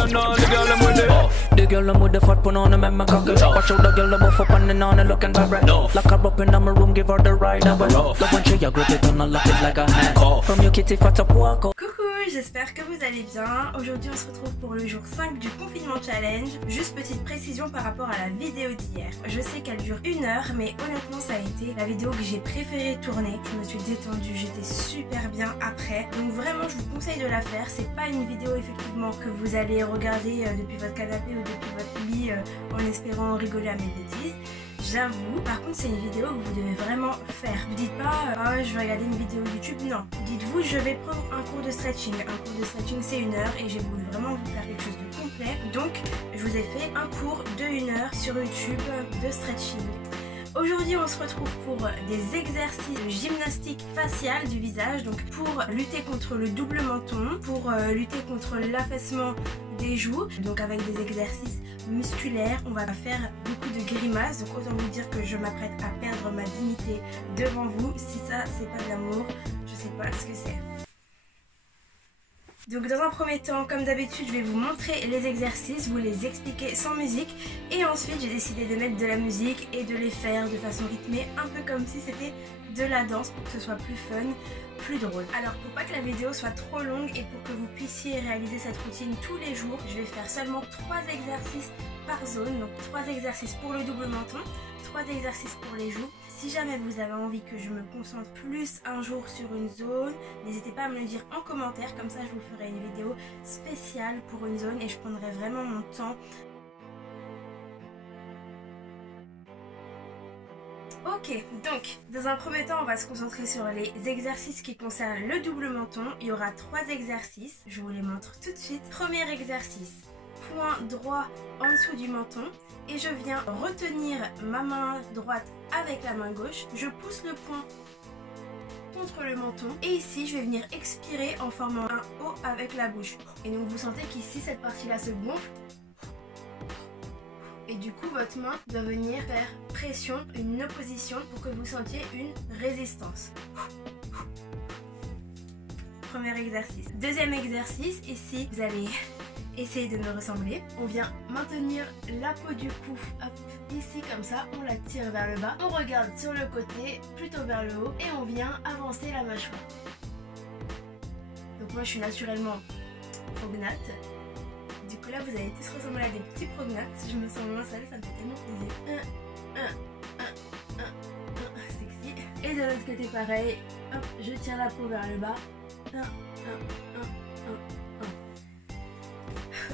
and all the girl them with it. Off. The girl them with the fat put on them and my cock it. Watch out the girl them off up on and on and looking vibrant. Lock her up in my room, give her the ride and we're off. Love when she a grip it and I lock it like a hand. From your kitty fat up walk up. Coucou, j'espère que vous allez bien. Aujourd'hui on se retrouve pour le jour 5 du confinement challenge. Juste petite précision par rapport à la vidéo d'hier. Je sais qu'elle dure 1 heure, mais honnêtement ça a été la vidéo que j'ai préféré tourner. Je me suis détendue, j'étais super bien après. Donc vraiment je vous conseille de la faire. C'est pas une vidéo effectivement que vous allez regarder depuis votre canapé ou depuis votre lit en espérant rigoler à mes bêtises. J'avoue, par contre c'est une vidéo que vous devez vraiment faire. Vous dites pas oh, je vais regarder une vidéo YouTube, non. Dites-vous je vais prendre un cours de stretching. Un cours de stretching c'est 1 heure et j'ai voulu vraiment vous faire quelque chose de complet. Donc je vous ai fait un cours de 1 heure sur YouTube de stretching. Aujourd'hui on se retrouve pour des exercices de gymnastique faciale du visage, donc pour lutter contre le double menton, pour lutter contre l'affaissement des joues, donc avec des exercices musculaires. On va faire beaucoup de grimaces, donc autant vous dire que je m'apprête à perdre ma dignité devant vous. Si ça c'est pas de l'amour, je sais pas ce que c'est. Donc dans un premier temps, comme d'habitude, je vais vous montrer les exercices, vous les expliquer sans musique. Et ensuite, j'ai décidé de mettre de la musique et de les faire de façon rythmée, un peu comme si c'était de la danse pour que ce soit plus fun, plus drôle. Alors pour pas que la vidéo soit trop longue et pour que vous puissiez réaliser cette routine tous les jours, je vais faire seulement 3 exercices par zone. Donc 3 exercices pour le double menton, 3 exercices pour les joues. Si jamais vous avez envie que je me concentre plus un jour sur une zone, n'hésitez pas à me le dire en commentaire, comme ça je vous ferai une vidéo spéciale pour une zone et je prendrai vraiment mon temps. Ok, donc dans un premier temps on va se concentrer sur les exercices qui concernent le double menton. Il y aura 3 exercices, je vous les montre tout de suite. Premier exercice, point droit en dessous du menton. Et je viens retenir ma main droite avec la main gauche. Je pousse le poing contre le menton. Et ici, je vais venir expirer en formant un O avec la bouche. Et donc, vous sentez qu'ici, cette partie-là se gonfle. Et du coup, votre main doit venir faire pression, une opposition pour que vous sentiez une résistance. Premier exercice. Deuxième exercice, ici, vous allez essayez de me ressembler. On vient maintenir la peau du cou ici comme ça, on la tire vers le bas, on regarde sur le côté plutôt vers le haut et on vient avancer la mâchoire. Donc moi je suis naturellement prognate. Du coup là vous allez tous ressembler à des petits prognates. Je me sens moins sale, ça me fait tellement plaisir. Sexy. Et de l'autre côté pareil, hop, je tire la peau vers le bas.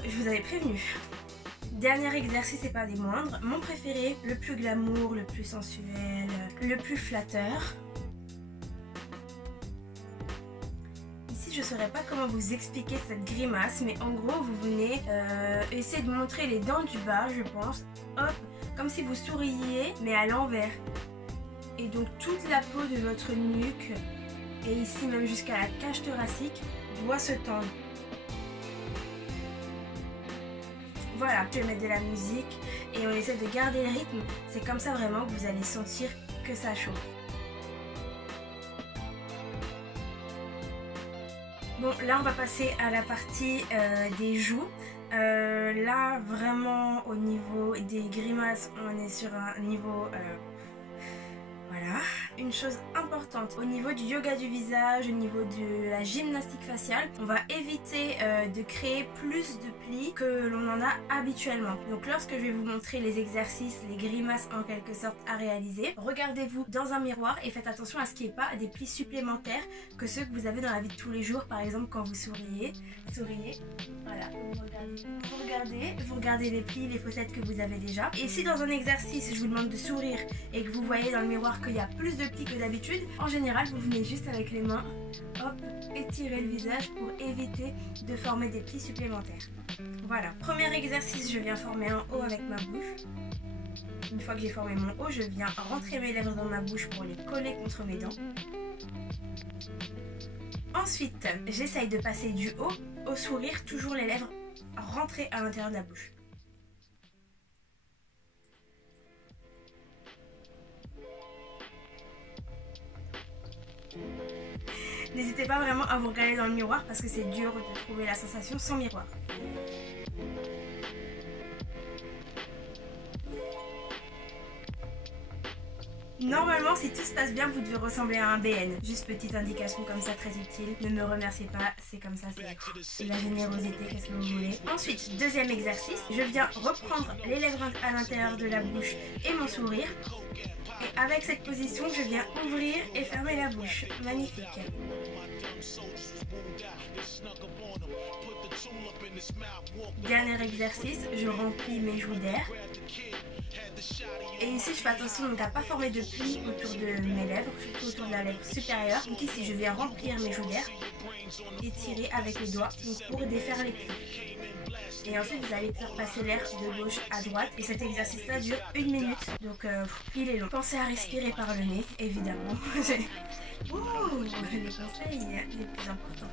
Je vous avais prévenu. Dernier exercice et pas des moindres, mon préféré, le plus glamour, le plus sensuel, le plus flatteur. Ici je ne saurais pas comment vous expliquer cette grimace, mais en gros vous venez essayer de montrer les dents du bas, je pense. Hop, comme si vous souriez mais à l'envers. Et donc toute la peau de votre nuque et ici même jusqu'à la cage thoracique doit se tendre. Voilà, je vais mettre de la musique et on essaie de garder le rythme. C'est comme ça vraiment que vous allez sentir que ça chauffe. Bon, là on va passer à la partie des joues. Là vraiment au niveau des grimaces, on est sur un niveau... Voilà, une chose importante au niveau du yoga du visage, au niveau de la gymnastique faciale, on va éviter de créer plus de plis que l'on en a habituellement. Donc lorsque je vais vous montrer les exercices, les grimaces en quelque sorte à réaliser, regardez-vous dans un miroir et faites attention à ce qu'il n'y ait pas des plis supplémentaires que ceux que vous avez dans la vie de tous les jours. Par exemple quand vous souriez, voilà, vous regardez les plis, les fossettes que vous avez déjà. Et si dans un exercice je vous demande de sourire et que vous voyez dans le miroir qu'il y a plus de plis que d'habitude, en général vous venez juste avec les mains, hop, étirer le visage pour éviter de former des plis supplémentaires. Voilà, premier exercice, je viens former un O avec ma bouche. Une fois que j'ai formé mon O, je viens rentrer mes lèvres dans ma bouche pour les coller contre mes dents. Ensuite, j'essaye de passer du O au sourire, toujours les lèvres rentrées à l'intérieur de la bouche. N'hésitez pas vraiment à vous regarder dans le miroir parce que c'est dur de trouver la sensation sans miroir. Normalement, si tout se passe bien, vous devez ressembler à un BN. Juste petite indication comme ça, très utile. Ne me remerciez pas, c'est comme ça, c'est la générosité, qu'est-ce que vous voulez. Ensuite, deuxième exercice, je viens reprendre les lèvres à l'intérieur de la bouche et mon sourire. Et avec cette position, je viens ouvrir et fermer la bouche. Magnifique. Dernier exercice, je remplis mes joues d'air. Et ici, je fais attention donc à ne pas former de plis autour de mes lèvres, surtout autour de la lèvre supérieure. Donc ici, je viens remplir mes joues d'air et tirer avec les doigts pour défaire les plis. Et ensuite, vous allez faire passer l'air de gauche à droite. Et cet exercice-là dure 1 minute, donc il est long. Pensez à respirer par le nez, évidemment. Ouh, les conseils les plus importants.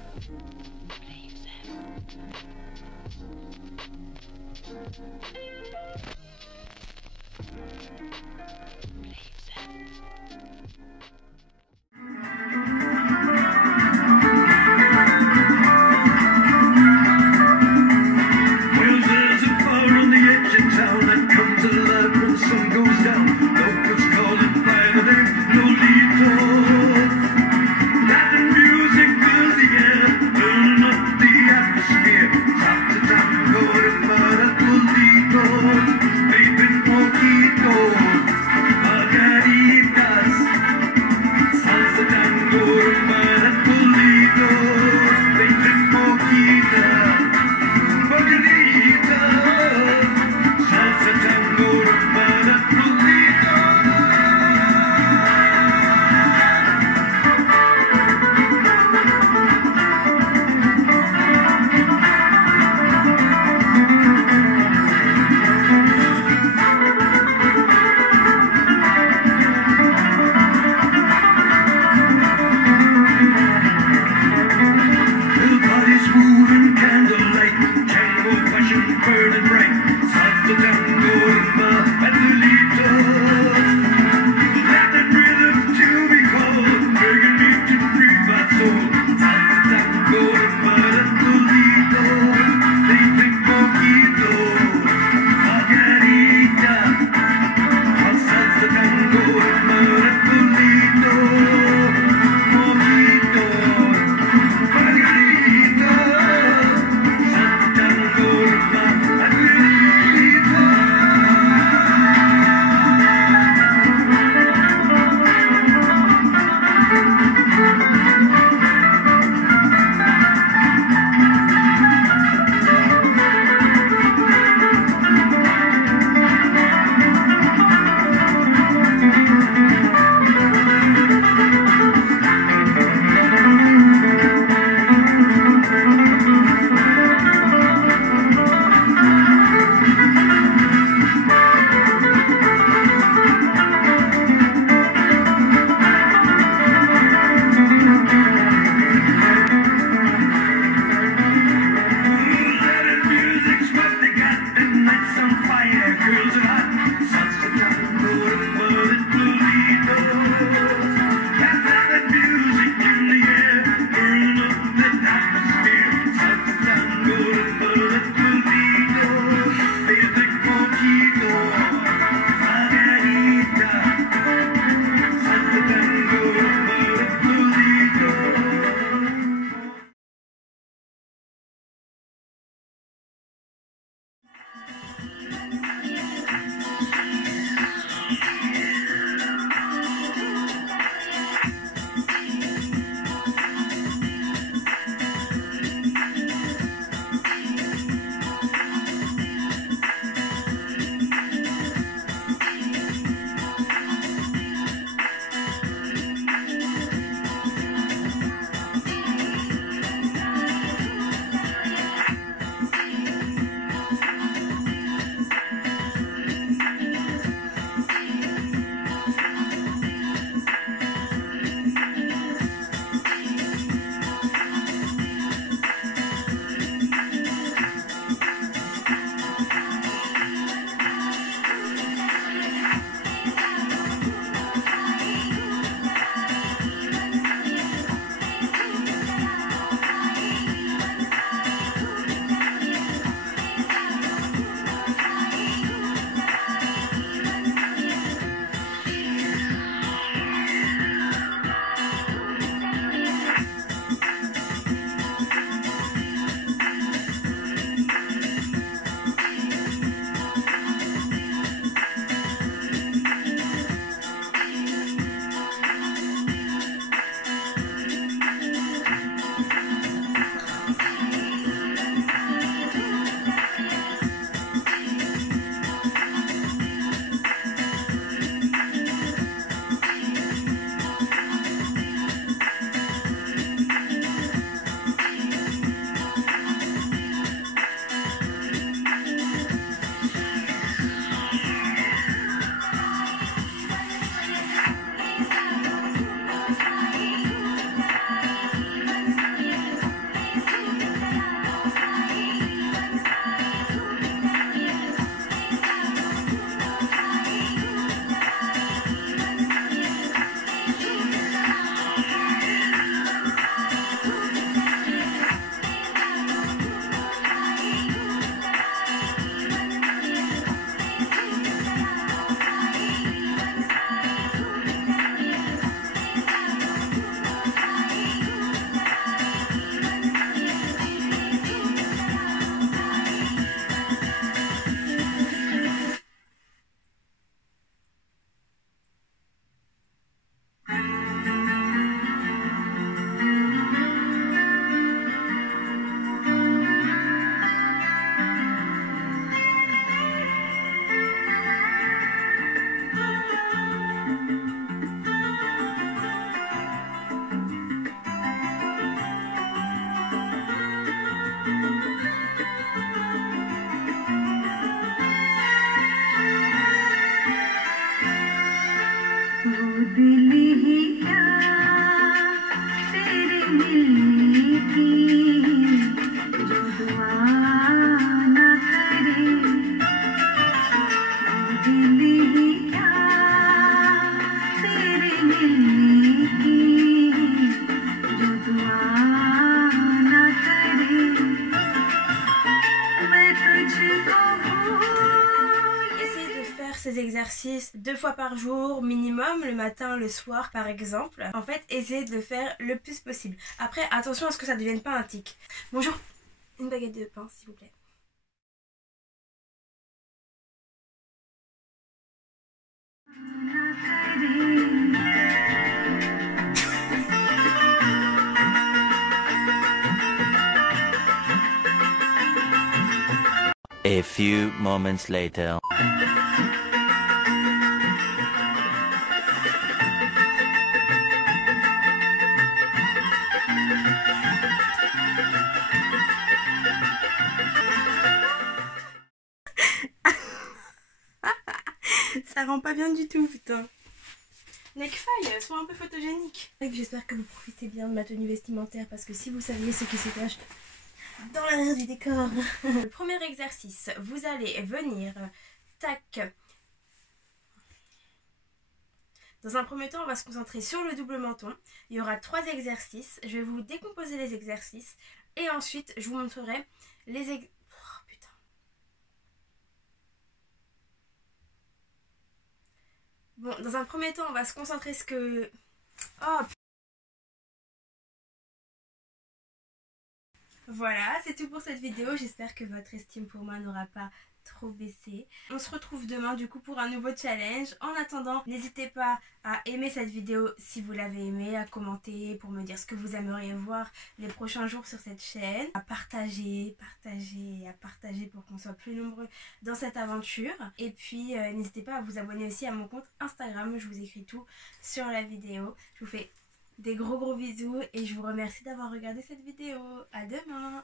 exercices 2 fois par jour minimum, le matin, le soir par exemple. En fait, essayez de le faire le plus possible. Après, attention à ce que ça ne devienne pas un tic. Bonjour, une baguette de pain s'il vous plaît. A few moments later. Ça rend pas bien du tout, putain. Neckfile, sois un peu photogénique. J'espère que vous profitez bien de ma tenue vestimentaire parce que si vous saviez ce qui se cache dans l'arrière du décor. Le premier exercice, vous allez venir, tac. Dans un premier temps, on va se concentrer sur le double menton. Il y aura 3 exercices. Je vais vous décomposer les exercices et ensuite je vous montrerai les oh, putain. Bon, dans un premier temps, on va se concentrer sur ce que... Oh, voilà, c'est tout pour cette vidéo. J'espère que votre estime pour moi n'aura pas trop baissé. On se retrouve demain du coup pour un nouveau challenge. En attendant, n'hésitez pas à aimer cette vidéo si vous l'avez aimée, à commenter pour me dire ce que vous aimeriez voir les prochains jours sur cette chaîne, à partager pour qu'on soit plus nombreux dans cette aventure. Et puis n'hésitez pas à vous abonner aussi à mon compte Instagram, je vous écris tout sur la vidéo. Je vous fais des gros bisous et je vous remercie d'avoir regardé cette vidéo. À demain!